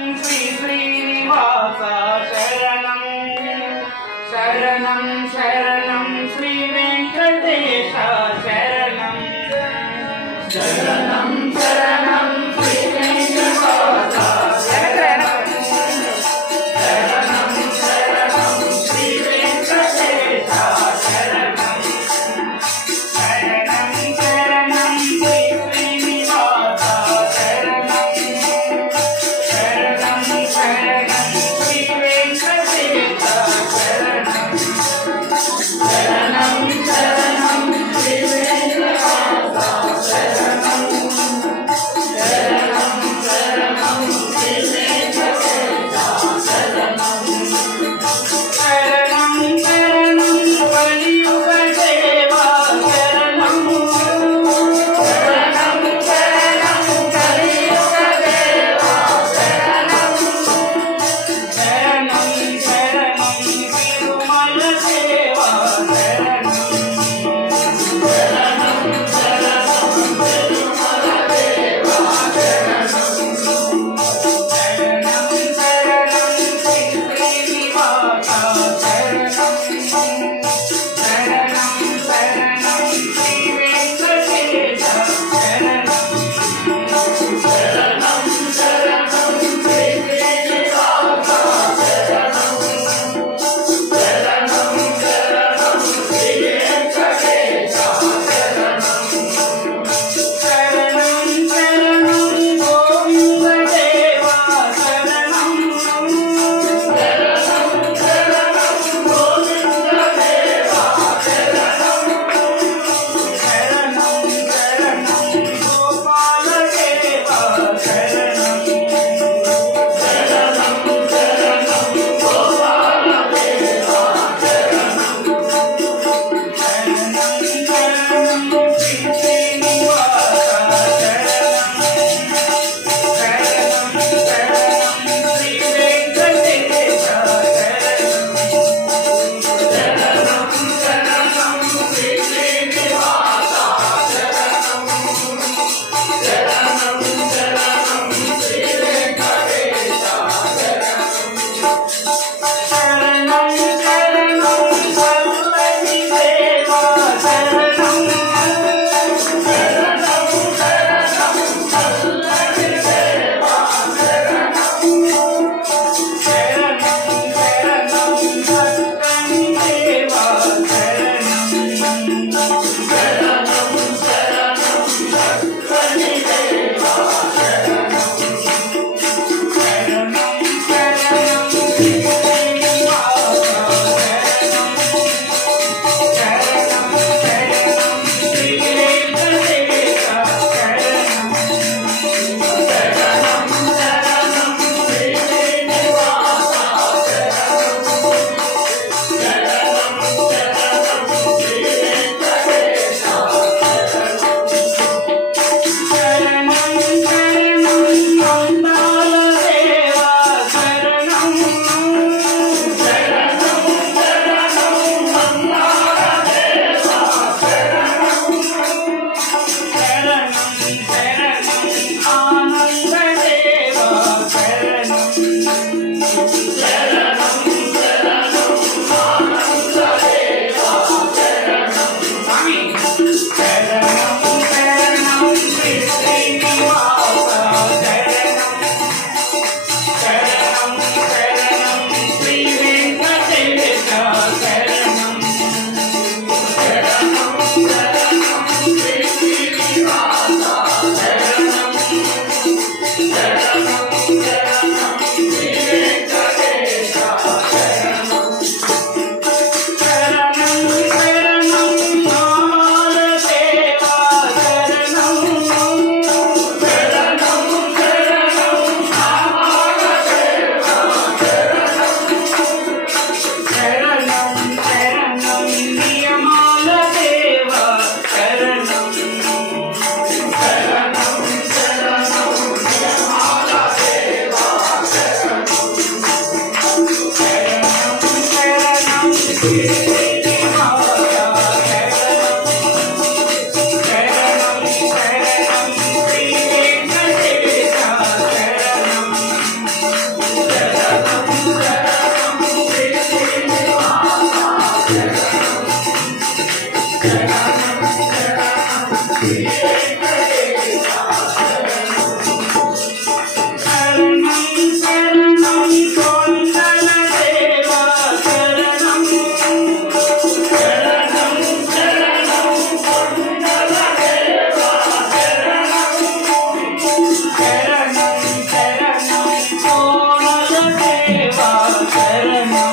श्री श्रीनिवास शरणं शरणं शरणं श्री वेंकटेश शरणं शरणं शरणं श्री वेंकटेश शरणं शरणं शरणं श्री वेंकटेश शरणं शरणं शरणं श्री श्रीनिवास शरणं शरणं शरणं श्री वेंकटेश शरणं शरणं शरणं श्री वेंकटेश शरणं शरणं शरणं श्री वेंकटेश शरणं शरणं शरणं कलियुग देवा शरणं शरणं शरणं कलियुग देवा शरणं शरणं शरणं तिरुमल देवा शरणं शरणं शरणं तिरुमल देवा शरणं शरणं शरणं श्री श्रीनिवास शरणं शरणं शरणं श्री वेंकटेश शरणं शरणं शरणं श्री श्रीनिवास शरणं शरणं शरणं श्री वेंकटेश शरणं शरणं शरणं गोविंद देवा शरणं शरणं शरणं गोविंद देवा शरणं शरणं शरणं गोपाल देवा शरणं शरणं शरणं गोपाल देवा शरणं शरणं शरणं श्री श्रीनिवास शरणं शरणं शरणं श्री वेंकटेश शरणं शरणं शरणं श्री श्रीनिवास शरणं शरणं शरणं श्री वेंकटेश शरणं शरणं शरणं सर्वहि देवा शरणं शरणं शरणं सर्वहि देवा शरणं शरणं शरणं सत्कनि देवा शरणं शरणं शरणं सत्कनि देवा शरणं शरणं शरणं श्री श्रीनिवास शरणं शरणं शरणं श्री वेंकटेश शरणं शरणं शरणं श्री श्रीनिवास शरणं शरणं शरणं श्री वेंकटेश शरणं शरणं शरणं मंदाल देवा शरणं शरणं शरणं मंदाल देवा शरणं शरणं शरणं आनंद देवा शरणं शरणं शरणं आनंद देवा शरणं स्वामी शरणं शरणं श्री श्रीनिवास शरणं शरणं शरणं श्री वेंकटेश शरणं शरणं शरणं श्री श्रीनिवास शरणं शरणं शरणं श्री वेंकटेश शरणं शरणं शरणं महाल देवा शरणं शरणं शरणं महाल देवा शरणं शरणं नियमाल देवा शरणं शरणं शरणं नियमाल देवा शरणं शरणं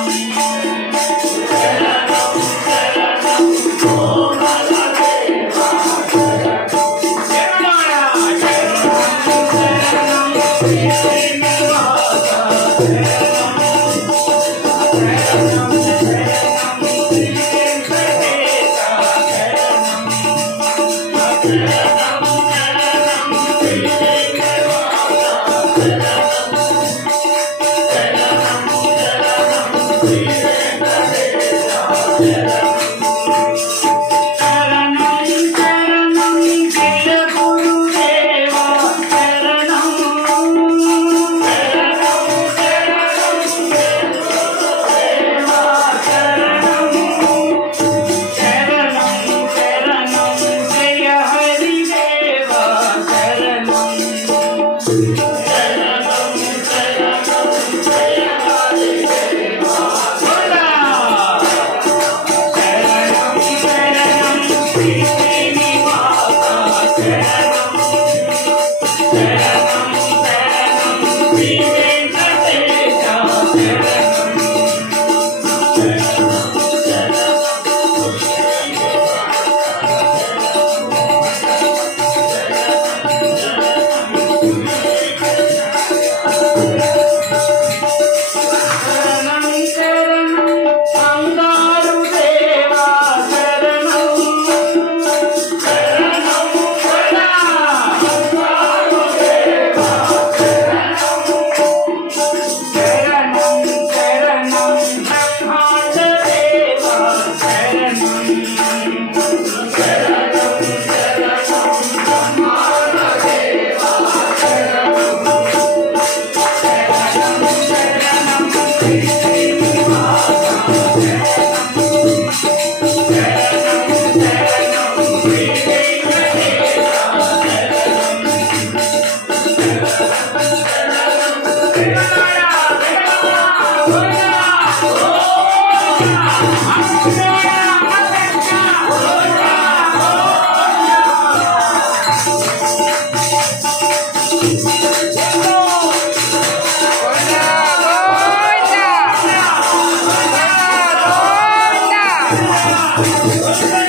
गोविंदा